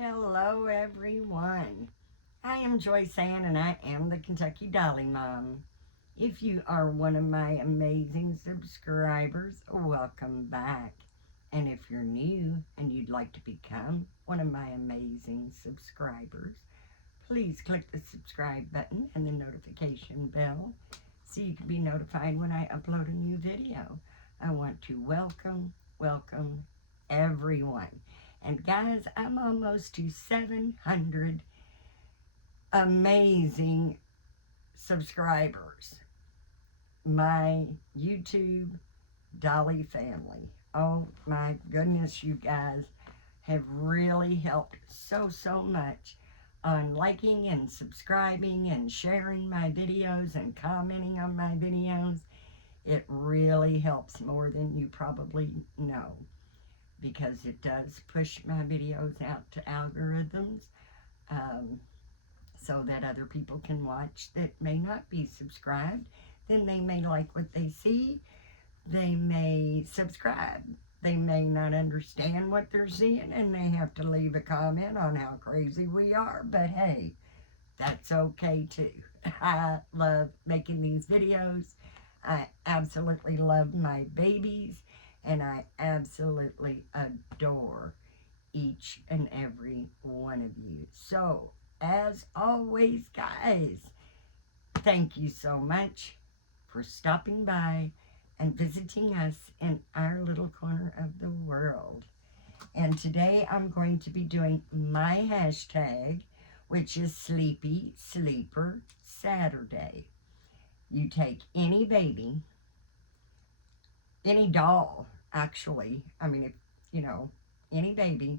Hello, everyone. I am Joyce Ann, and I am the Kentucky Dolly Mom. If you are one of my amazing subscribers, welcome back. And if you're new and you'd like to become one of my amazing subscribers, please click the subscribe button and the notification bell so you can be notified when I upload a new video. I want to welcome everyone. And guys, I'm almost to 700 amazing subscribers. My YouTube Dolly family. Oh my goodness, you guys have really helped so much on liking and subscribing and sharing my videos and commenting on my videos. It really helps more than you probably know, because it does push my videos out to algorithms, um, so that other people can watch that may not be subscribed. Then they may like what they see. They may subscribe. They may not understand what they're seeing, and they have to leave a comment on how crazy we are. But hey, that's okay too. I love making these videos. I absolutely love my babies, and I absolutely adore each and every one of you. So, as always, guys, thank you so much for stopping by and visiting us in our little corner of the world. And today I'm going to be doing my hashtag, which is Sleepy Sleeper Saturday. You take any baby, any doll, actually. I mean, if you know, any baby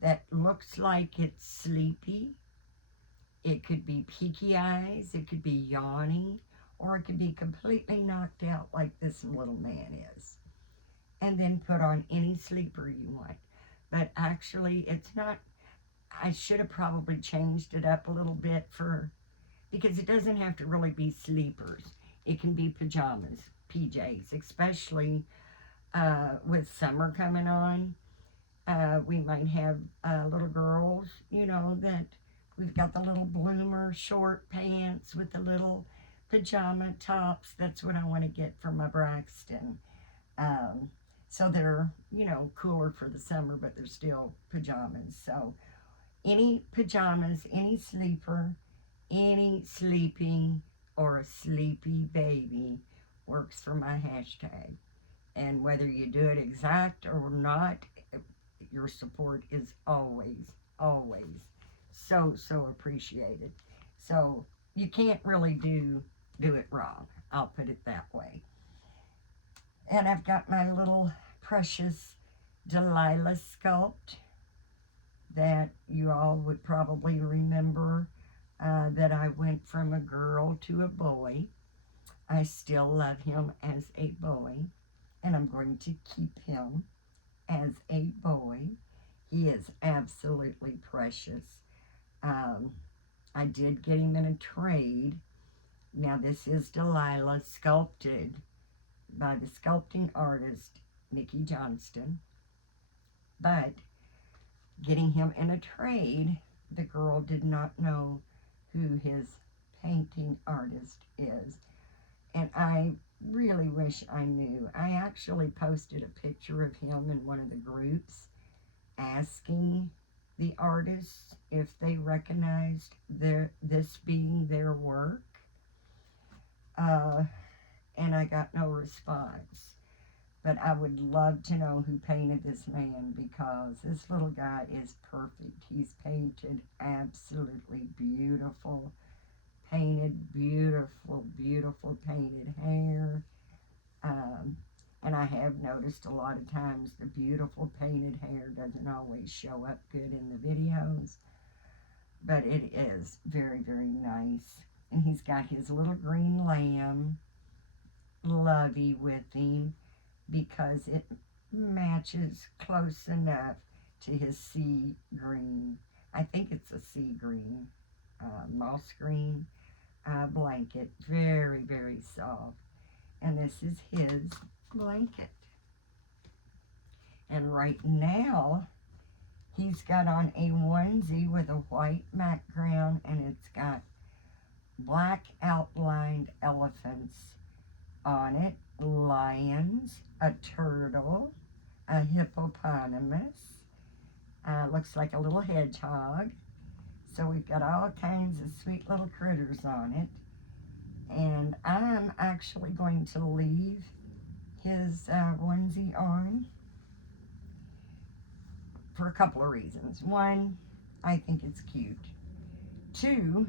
that looks like it's sleepy. It could be peaky eyes, it could be yawning, or it could be completely knocked out like this little man is. And then put on any sleeper you want. But actually, it's not, I should have probably changed it up a little bit because it doesn't have to really be sleepers. It can be pajamas, PJs, especially with summer coming on. We might have little girls, that we've got the little bloomer short pants with the little pajama tops. That's what I want to get for my Braxton. Um, so they're, cooler for the summer, but they're still pajamas. So any pajamas, any sleeper, any sleeping or a sleepy baby works for my hashtag. And whether you do it exact or not, your support is always so appreciated. So you can't really do it wrong. I'll put it that way. And I've got my little precious Delilah sculpt that you all would probably remember, that I went from a girl to a boy. I still love him as a boy, and I'm going to keep him as a boy. He is absolutely precious. Um, I did get him in a trade. Now, this is Delilah, sculpted by the sculpting artist Nikki Johnston. But getting him in a trade, the girl did not know who his painting artist is. And I really wish I knew. I actually posted a picture of him in one of the groups asking the artists if they recognized this being their work. And I got no response. But I would love to know who painted this man, because this little guy is perfect. He's painted absolutely beautiful. Painted beautiful painted hair. And I have noticed a lot of times the beautiful painted hair doesn't always show up good in the videos. But it is very nice. And he's got his little green lamb, Lovey, with him, because it matches close enough to his sea green. I think it's a sea green, moss green blanket. Very soft. And this is his blanket. And right now, He's got on a onesie with a white background, and it's got black outlined elephants on it, lions, a turtle, a hippopotamus, looks like a little hedgehog. So we've got all kinds of sweet little critters on it. And I'm actually going to leave his onesie on for a couple of reasons. One, I think it's cute. Two,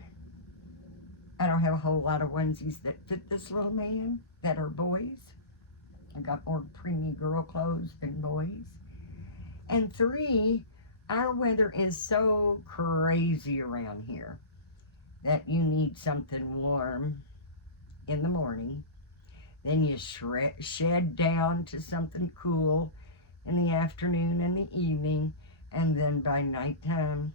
I don't have a whole lot of onesies that fit this little man that are boys. I've got more preemie girl clothes than boys. And three, our weather is so crazy around here that you need something warm in the morning. Then you shed down to something cool in the afternoon and the evening. And then by nighttime,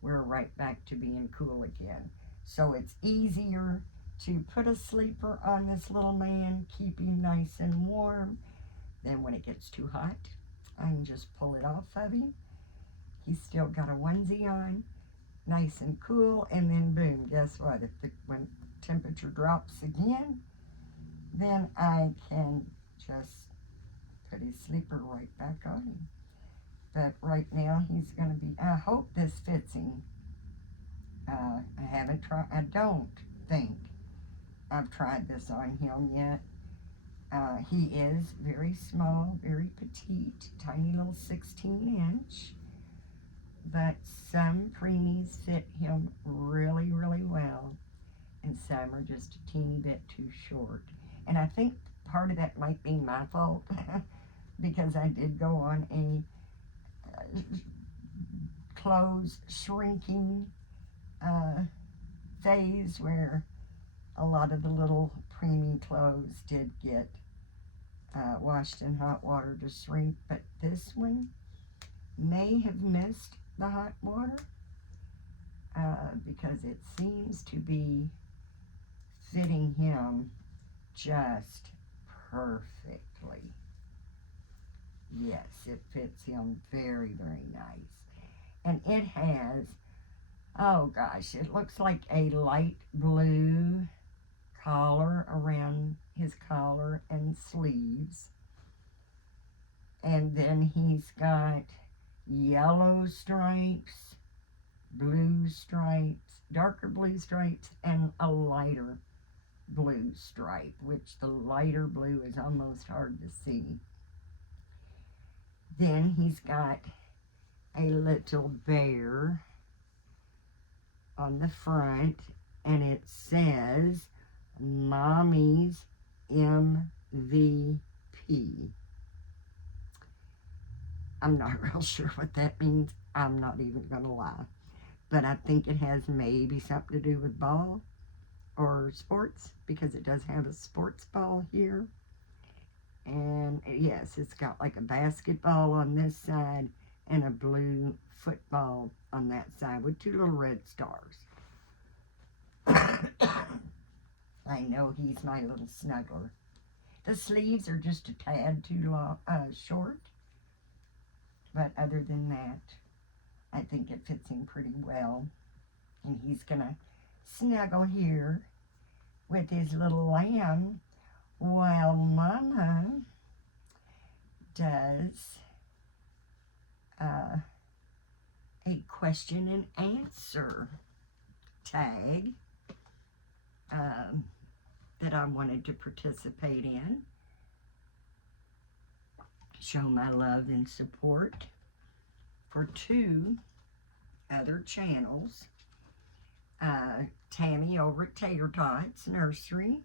we're right back to being cool again. So it's easier to put a sleeper on this little man, keep him nice and warm. Then when it gets too hot, I can just pull it off of him. He's still got a onesie on, nice and cool, and then boom, guess what? When temperature drops again, then I can just put his sleeper right back on him. But right now he's going to be, I hope this fits him. I don't think I've tried this on him yet. He is very small, very petite, tiny little 16-inch. But some preemies fit him really, really well. And some are just a teeny bit too short. And I think part of that might be my fault because I did go on a clothes shrinking phase where a lot of the little preemie clothes did get washed in hot water to shrink, but this one may have missed the hot water because it seems to be fitting him just perfectly. Yes, it fits him very, very nice. And it has, oh gosh, it looks like a light blue collar around his collar and sleeves. And then he's got yellow stripes, blue stripes, darker blue stripes, and a lighter blue stripe, which the lighter blue is almost hard to see. Then he's got a little bear on the front, and it says Mommy's MVP. I'm not real sure what that means. I'm not even going to lie. But I think it has maybe something to do with ball or sports, because it does have a sports ball here. And yes, it's got like a basketball on this side and a blue football on that side with two little red stars. I know he's my little snuggler. The sleeves are just a tad too long, short. But other than that, I think it fits him pretty well. And he's going to snuggle here with his little lamb while Mama does a question and answer tag that I wanted to participate in. Show my love and support for two other channels. Tammy over at Tater Tots Nursery.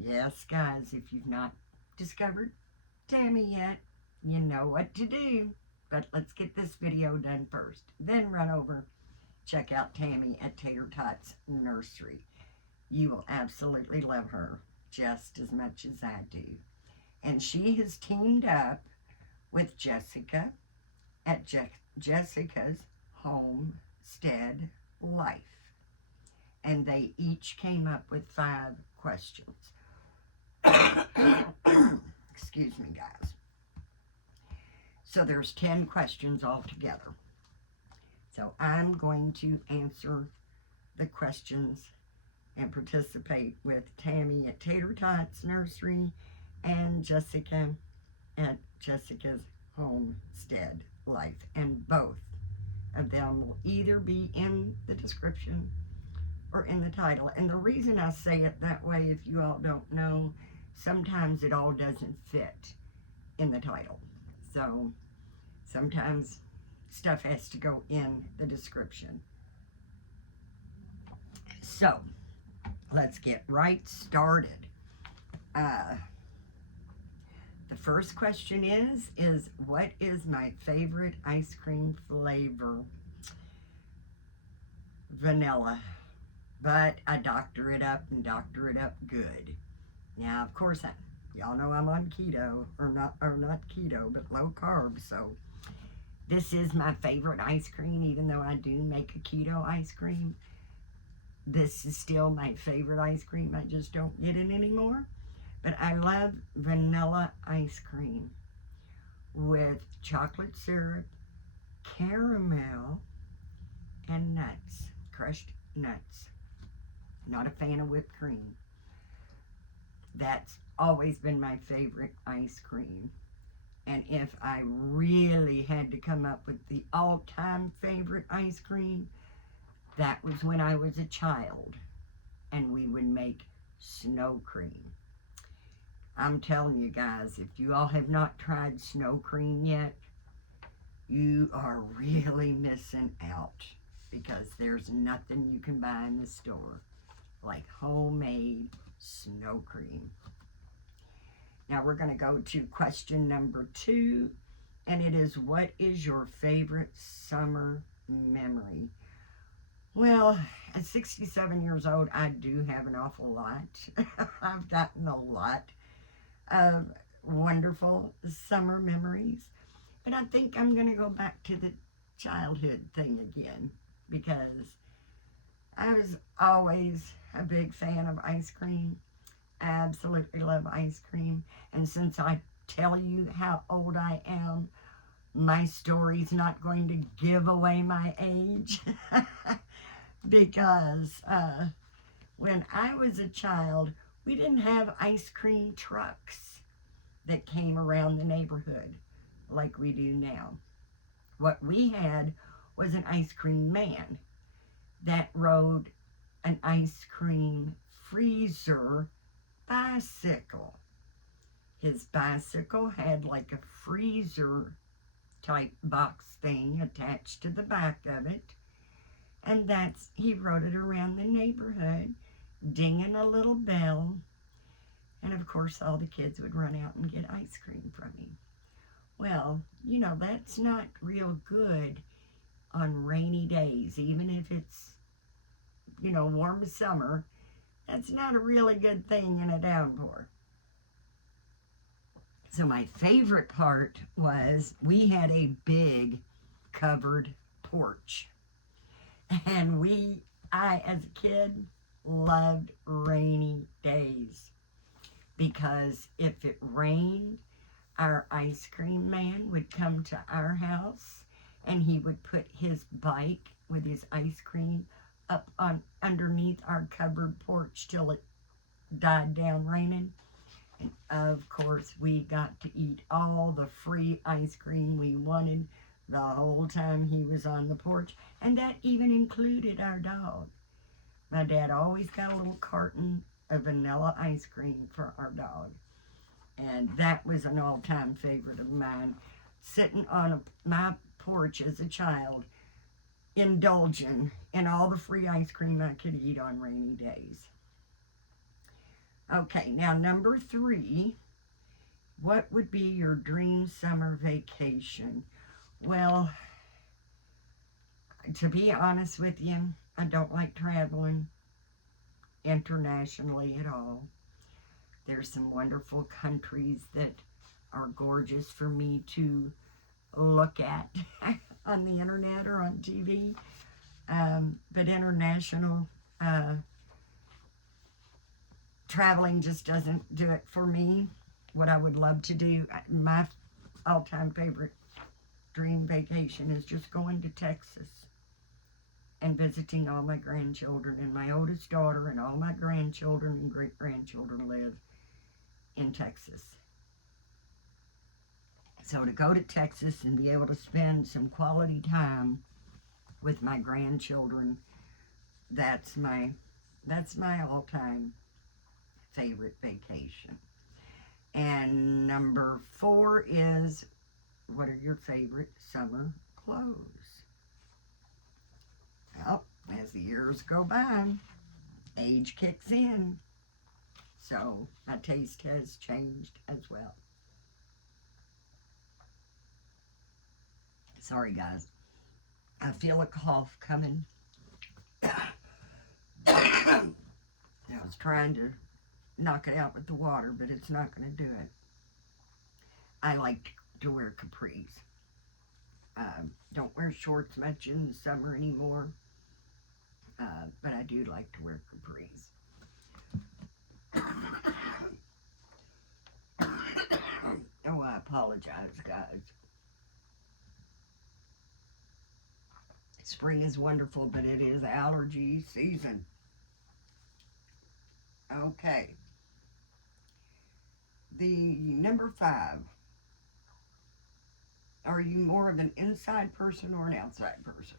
Yes, guys, if you've not discovered Tammy yet, you know what to do. But let's get this video done first. Then run over, check out Tammy at Tater Tots Nursery. You will absolutely love her just as much as I do. And she has teamed up with Jessica at Jessica's Homestead Life. And they each came up with 5 questions. Excuse me, guys. So there's 10 questions altogether. So I'm going to answer the questions and participate with Tammy at Tater Tots Nursery and Jessica at Jessica's Homestead Life. And both of them will either be in the description or in the title. And the reason I say it that way, if you all don't know, sometimes it all doesn't fit in the title. So sometimes stuff has to go in the description. So let's get right started. The first question is what is my favorite ice cream flavor? Vanilla. But I doctor it up and doctor it up good. Now, of course, y'all know I'm on keto, or not keto, but low carb. So this is my favorite ice cream, even though I do make a keto ice cream. This is still my favorite ice cream. I just don't get it anymore. But I love vanilla ice cream with chocolate syrup, caramel, and nuts, crushed nuts. Not a fan of whipped cream. That's always been my favorite ice cream. And if I really had to come up with the all-time favorite ice cream, that was when I was a child and we would make snow cream. I'm telling you guys, if you all have not tried snow cream yet, you are really missing out, because there's nothing you can buy in the store like homemade snow cream. Now we're going to go to question number 2, and it is, what is your favorite summer memory? Well, at 67 years old, I do have an awful lot. I've gotten a lot of wonderful summer memories. But I think I'm going to go back to the childhood thing again, because I was always a big fan of ice cream. I absolutely love ice cream. And since I tell you how old I am, my story's not going to give away my age. Because when I was a child, we didn't have ice cream trucks that came around the neighborhood like we do now. What we had was an ice cream man that rode an ice cream freezer bicycle. His bicycle had like a freezer type box thing attached to the back of it. And he rode it around the neighborhood, dinging a little bell. And of course, all the kids would run out and get ice cream from him. Well, you know, that's not real good on rainy days. Even if it's, you know, warm summer, that's not a really good thing in a downpour. So my favorite part was we had a big covered porch. And I, as a kid, loved rainy days, because if it rained, our ice cream man would come to our house and he would put his bike with his ice cream up on underneath our covered porch till it died down raining. And of course, we got to eat all the free ice cream we wanted the whole time he was on the porch. And that even included our dog. My dad always got a little carton of vanilla ice cream for our dog. And that was an all-time favorite of mine. Sitting on my porch as a child, indulging in all the free ice cream I could eat on rainy days. Okay, now number 3, what would be your dream summer vacation? Well, to be honest with you, I don't like traveling internationally at all. There's some wonderful countries that are gorgeous for me to look at on the internet or on TV. But international traveling just doesn't do it for me. What I would love to do, my all-time favorite dream vacation is just going to Texas and visiting all my grandchildren. And my oldest daughter and all my grandchildren and great-grandchildren live in Texas. So to go to Texas and be able to spend some quality time with my grandchildren, that's my all-time favorite vacation. And number 4 is, what are your favorite summer clothes? Well, as the years go by, age kicks in. So my taste has changed as well. Sorry, guys. I feel a cough coming. I was trying to knock it out with the water, but it's not going to do it. I like to wear capris. Don't wear shorts much in the summer anymore, but I do like to wear capris. Oh, I apologize, guys. Spring is wonderful, but it is allergy season. Okay. The number 5. Are you more of an inside person or an outside person?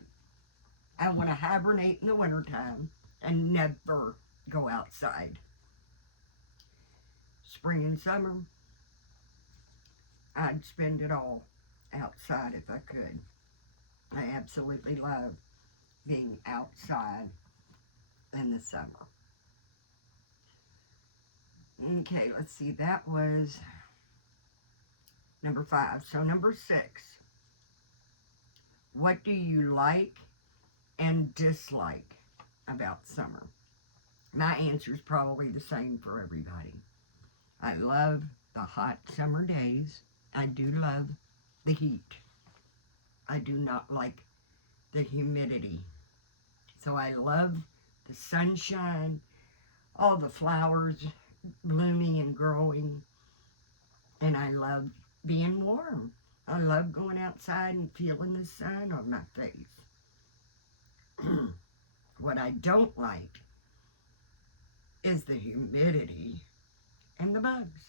I want to hibernate in the wintertime and never go outside. Spring and summer, I'd spend it all outside if I could. I absolutely love being outside in the summer. Okay, let's see. That was number 5. So number 6. What do you like and dislike about summer? My answer is probably the same for everybody. I love the hot summer days. I do love the heat. I do not like the humidity. So I love the sunshine, all the flowers blooming and growing, and I love being warm. I love going outside and feeling the sun on my face. What I don't like is the humidity and the bugs.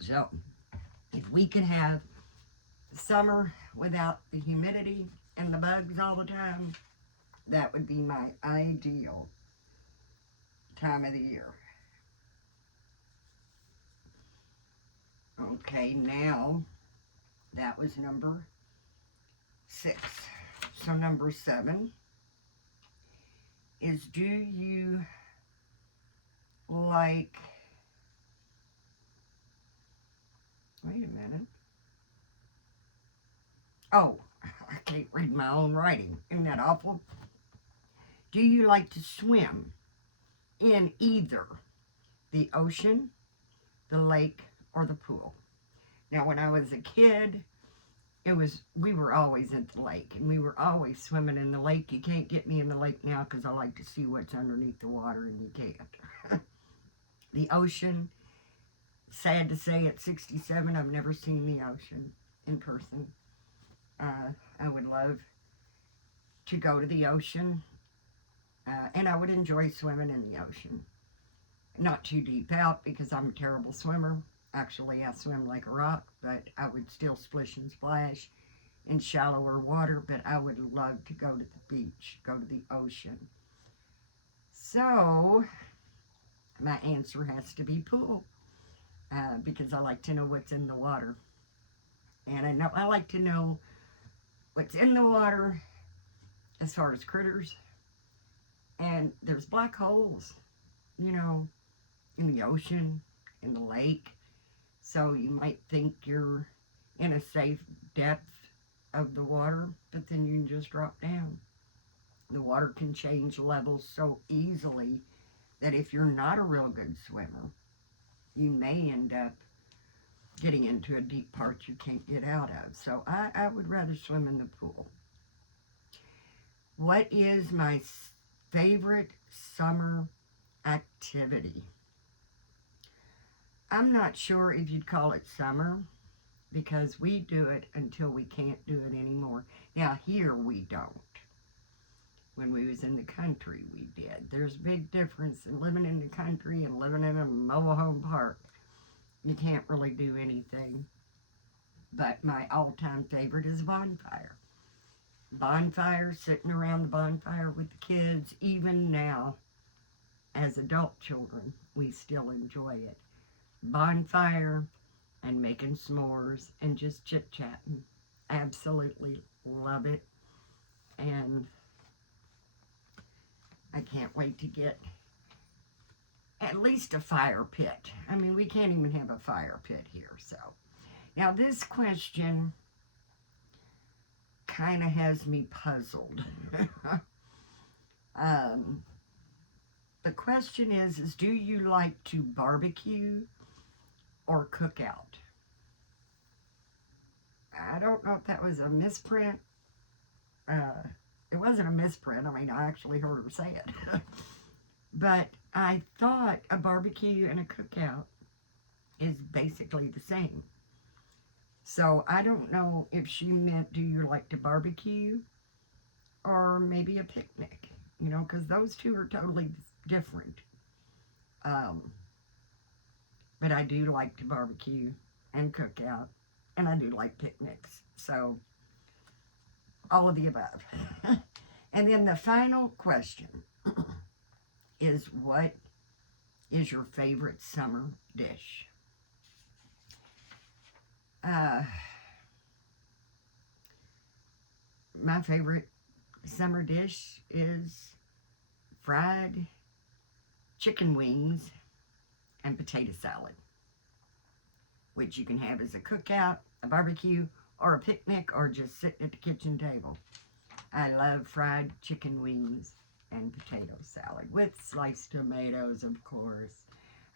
So, if we could have summer without the humidity and the bugs all the time, that would be my ideal time of the year. Okay, now that was number 6. So number 7 is, do you like, wait a minute. Oh, I can't read my own writing. Isn't that awful? Do you like to swim in either the ocean, the lake, or the pool? Now, when I was a kid, we were always at the lake, and we were always swimming in the lake. You can't get me in the lake now because I like to see what's underneath the water, and you can't. The ocean, sad to say, at 67, I've never seen the ocean in person. I would love to go to the ocean, and I would enjoy swimming in the ocean. Not too deep out because I'm a terrible swimmer. Actually, I swim like a rock, but I would still splish and splash in shallower water, but I would love to go to the beach, go to the ocean. So, my answer has to be pool, because I like to know what's in the water. And I like to know what's in the water as far as critters. And there's black holes, in the ocean, in the lake. So you might think you're in a safe depth of the water, but then you can just drop down. The water can change levels so easily that if you're not a real good swimmer, you may end up getting into a deep part you can't get out of. So I would rather swim in the pool. What is my favorite summer activity? I'm not sure if you'd call it summer. because we do it until we can't do it anymore. Now here we don't. When we was in the country, we did. There's a big difference in living in the country and living in a mobile home park. You can't really do anything. But my all-time favorite is bonfire. Bonfire, sitting around the bonfire with the kids, even now, as adult children, we still enjoy it. Bonfire and making s'mores and just chit-chatting. Absolutely love it. And I can't wait to get at least a fire pit. I mean, we can't even have a fire pit here, so. Now, this question kind of has me puzzled. The question is do you like to barbecue or cook out? I don't know if that was a misprint. It wasn't a misprint. I mean, I actually heard her say it. But I thought a barbecue and a cookout is basically the same. So I don't know if she meant do you like to barbecue or maybe a picnic, you know, because those two are totally different. But I do like to barbecue and cook out, and I do like picnics. So all of the above. And then the final question is what is your favorite summer dish? My favorite summer dish is fried chicken wings and potato salad, which you can have as a cookout, a barbecue, or a picnic, or just sit at the kitchen table. I love fried chicken wings and potato salad with sliced tomatoes, of course.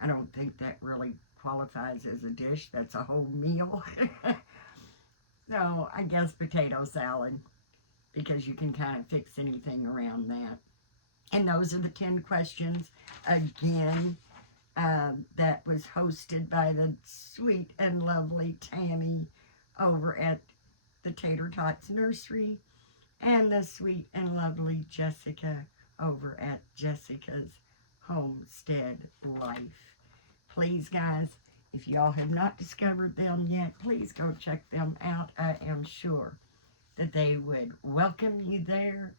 I don't think that really qualifies as a dish. That's a whole meal. So I guess potato salad, because you can kind of fix anything around that. And those are the 10 questions. Again, that was hosted by the sweet and lovely Tammy over at the Tater Tots Nursery, and the sweet and lovely Jessica over at Jessica's Homestead Life. Please, guys, if y'all have not discovered them yet, please go check them out. I am sure that they would welcome you there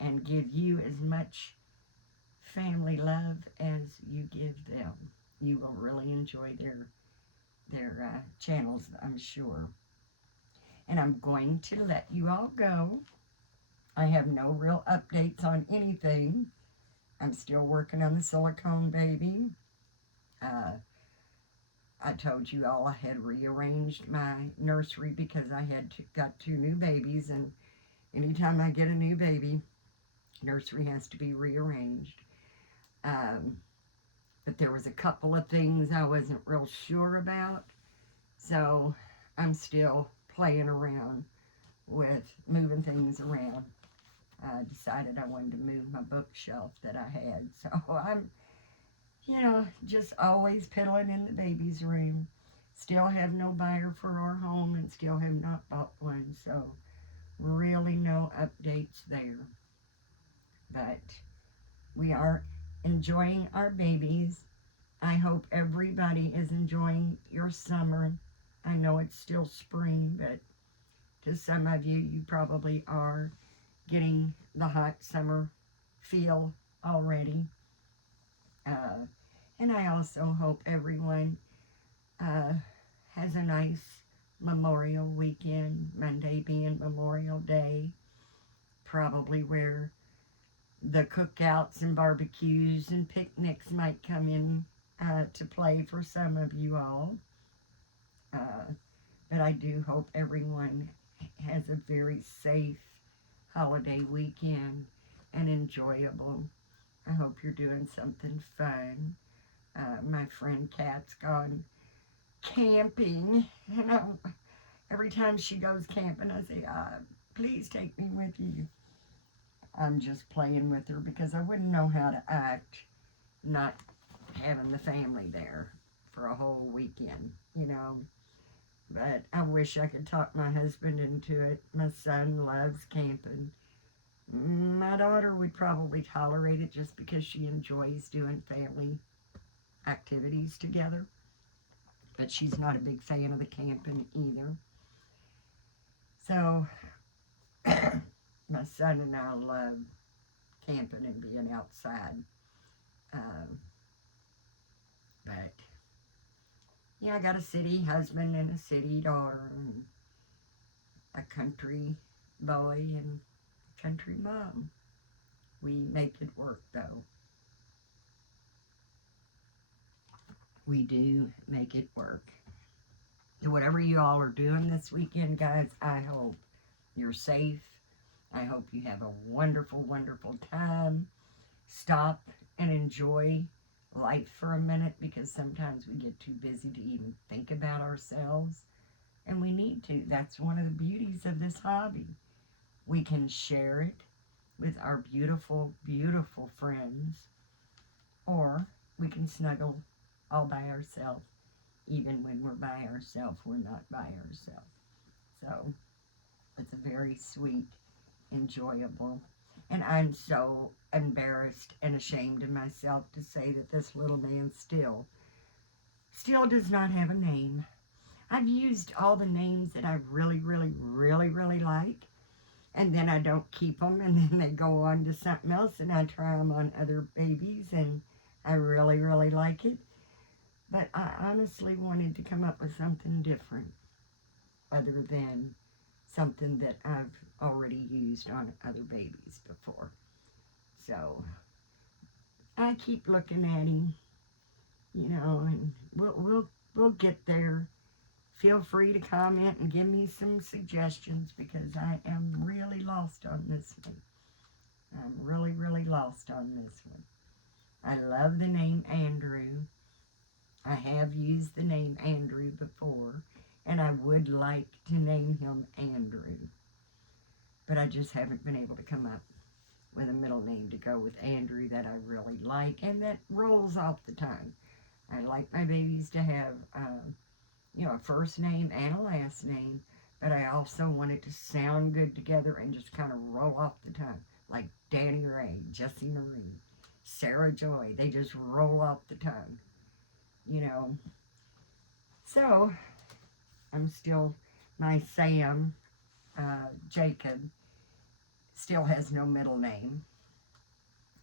and give you as much family love as you give them. You will really enjoy their channels, I'm sure. And I'm going to let you all go. I have no real updates on anything. I'm still working on the silicone baby. I told you all I had rearranged my nursery because I had got 2 new babies, and anytime I get a new baby, nursery has to be rearranged. But there was a couple of things I wasn't real sure about, so I'm still playing around with moving things around. I decided I wanted to move my bookshelf that I had, so I'm, just always piddling in the baby's room. Still have no buyer for our home and still have not bought one, so really no updates there. But we are enjoying our babies. I hope everybody is enjoying your summer. I know it's still spring, but to some of you, you probably are getting the hot summer feel already. And I also hope everyone has a nice Memorial weekend, Monday being Memorial Day, probably where the cookouts and barbecues and picnics might come in to play for some of you all. But I do hope everyone has a very safe holiday weekend and enjoyable. I hope you're doing something fun. My friend Kat's gone camping. Every time she goes camping, I say, please take me with you. I'm just playing with her because I wouldn't know how to act not having the family there for a whole weekend, But I wish I could talk my husband into it. My son loves camping. My daughter would probably tolerate it just because she enjoys doing family activities together. But she's not a big fan of the camping either. So my son and I love camping and being outside. Um, but yeah, I got a city husband and a city daughter and a country boy and a country mom. We make it work though. We do make it work. So whatever you all are doing this weekend, guys, I hope you're safe. I hope you have a wonderful, wonderful time. Stop and enjoy life for a minute because sometimes we get too busy to even think about ourselves. And we need to. That's one of the beauties of this hobby. We can share it with our beautiful, beautiful friends, or we can snuggle all by ourselves. Even when we're by ourselves, we're not by ourselves. So it's a very sweet, enjoyable. And I'm so embarrassed and ashamed of myself to say that this little man still does not have a name. I've used all the names that I really, really, really, really like, and then I don't keep them, and then they go on to something else, and I try them on other babies, and I really, really like it. But I honestly wanted to come up with something different other than something that I've already used on other babies before. So I keep looking at him, and we'll get there. Feel free to comment and give me some suggestions because I am really lost on this one. I'm really, really lost on this one. I love the name Andrew. I have used the name Andrew before, and I would like to name him Andrew. But I just haven't been able to come up with a middle name to go with Andrew that I really like and that rolls off the tongue. I like my babies to have, a first name and a last name, but I also want it to sound good together and just kind of roll off the tongue. Like Danny Ray, Jessie Marie, Sarah Joy, they just roll off the tongue, you know. So, I'm still, my Sam, Jacob, still has no middle name.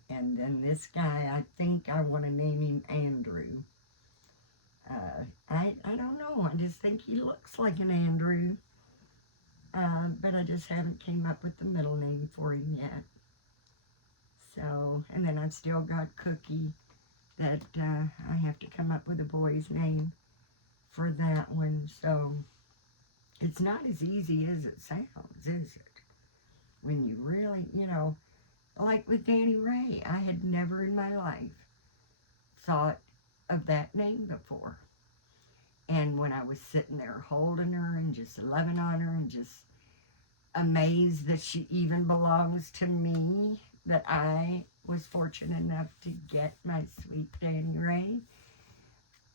And then this guy, I think I want to name him Andrew. I don't know. I just think he looks like an Andrew. But I just haven't came up with the middle name for him yet. So, and then I've still got Cookie that I have to come up with a boy's name for that one. So, it's not as easy as it sounds, is it? When you really, like with Danny Ray, I had never in my life thought of that name before. And when I was sitting there holding her and just loving on her and just amazed that she even belongs to me, that I was fortunate enough to get my sweet Danny Ray,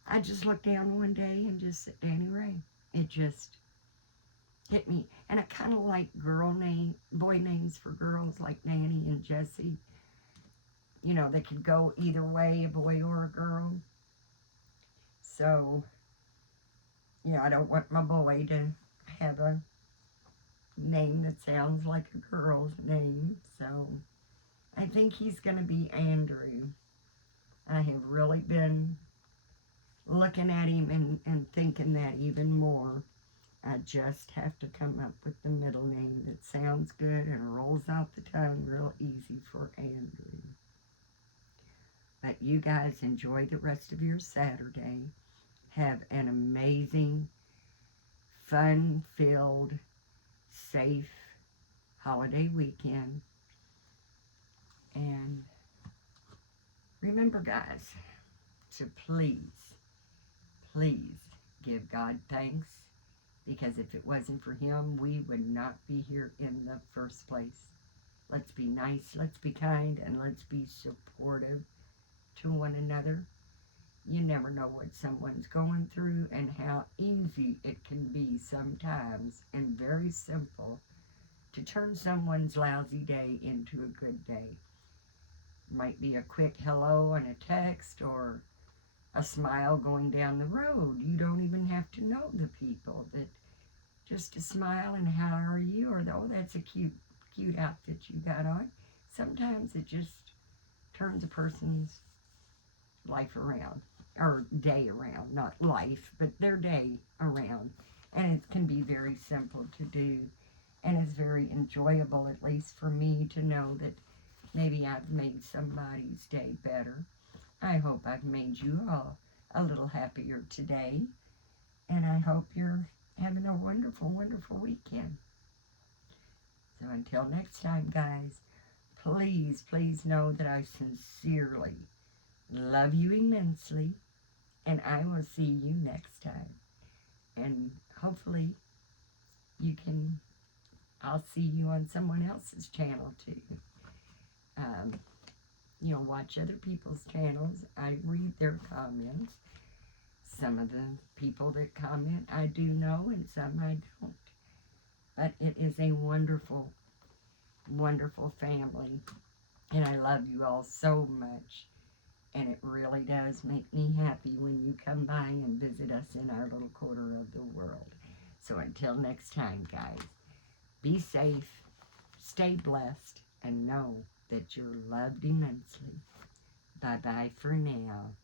I just looked down one day and just said, Danny Ray. It just hit me. And I kind of like boy names for girls like Nanny and Jessie. They could go either way, a boy or a girl. So, I don't want my boy to have a name that sounds like a girl's name. So, I think he's going to be Andrew. I have really been looking at him and thinking that even more. I just have to come up with the middle name that sounds good and rolls off the tongue real easy for Andrew. But you guys enjoy the rest of your Saturday. Have an amazing, fun-filled, safe holiday weekend. And remember, guys, to please give God thanks, because if it wasn't for Him, we would not be here in the first place. Let's be nice, let's be kind, and let's be supportive to one another. You never know what someone's going through and how easy it can be sometimes and very simple to turn someone's lousy day into a good day. Might be a quick hello and a text or a smile going down the road. You don't even have to know the people. That just a smile and how are you, or oh, that's a cute outfit you got on. Sometimes it just turns a person's life around, or day around, not life, but their day around. And it can be very simple to do, and it's very enjoyable, at least for me, to know that maybe I've made somebody's day better. I hope I've made you all a little happier today, and I hope you're having a wonderful, wonderful weekend. So until next time, guys, please, please know that I sincerely love you immensely, and I will see you next time. And hopefully you can, I'll see you on someone else's channel too. Um, watch other people's channels. I read their comments. Some of the people that comment I do know, and some I don't. But it is a wonderful, wonderful family, and I love you all so much. And it really does make me happy when you come by and visit us in our little corner of the world. So until next time, guys, be safe, stay blessed, and know that you're loved immensely. Bye-bye for now.